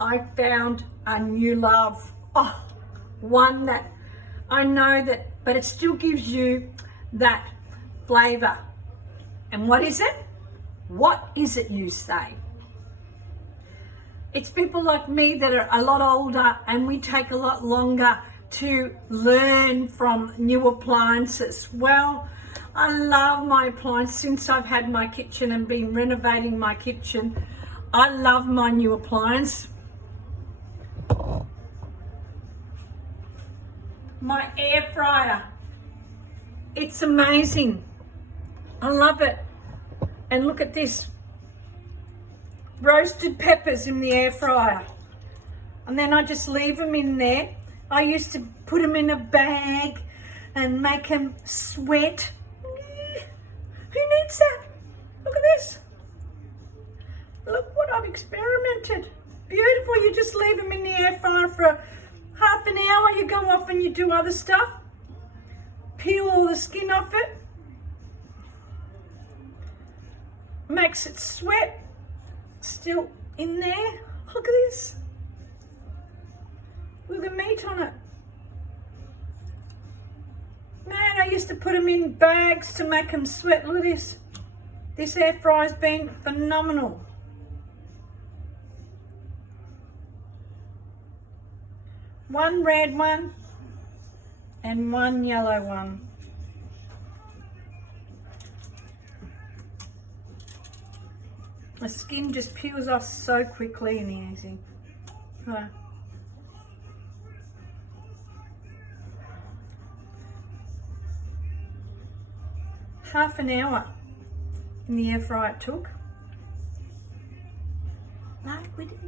I found a new love. Oh, one that I know that, but it still gives you that flavor. And what is it? What is it, you say? It's people like me that are a lot older and we take a lot longer to learn from new appliances. Well, I love my appliance since I've had my kitchen and been renovating my kitchen. I love my new appliance. My air fryer. It's amazing. I love it. And look at this. Roasted peppers in the air fryer. And then I just leave them in there. I used to put them in a bag and make them sweat. Who needs that? Look at this. Look what I've experimented. Beautiful. You just leave them in the air fryer for half an hour. You go off and you do other stuff. Peel all the skin off it. Makes it sweat. Still in there. Look at this. Look at the meat on it. Man, I used to put them in bags to make them sweat. Look at this. This air fryer's been phenomenal. One red one and one yellow one. The skin just peels off so quickly and easy. Oh. Half an hour in the air fryer it took. Like we did.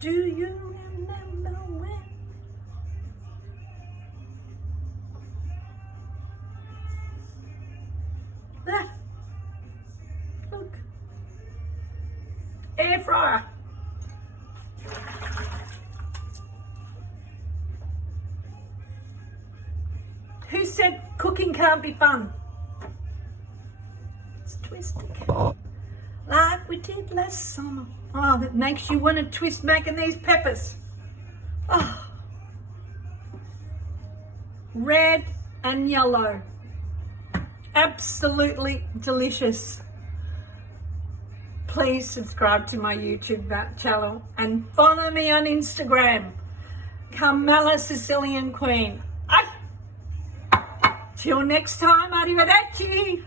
Do you remember when? There. Look. Air fryer. Who said cooking can't be fun? It's twisting. Like we did last summer. Oh, that makes you want to twist making these peppers. Oh. Red and yellow. Absolutely delicious. Please subscribe to my YouTube channel and follow me on Instagram. Carmela Sicilian Queen. Till next time, arrivederci.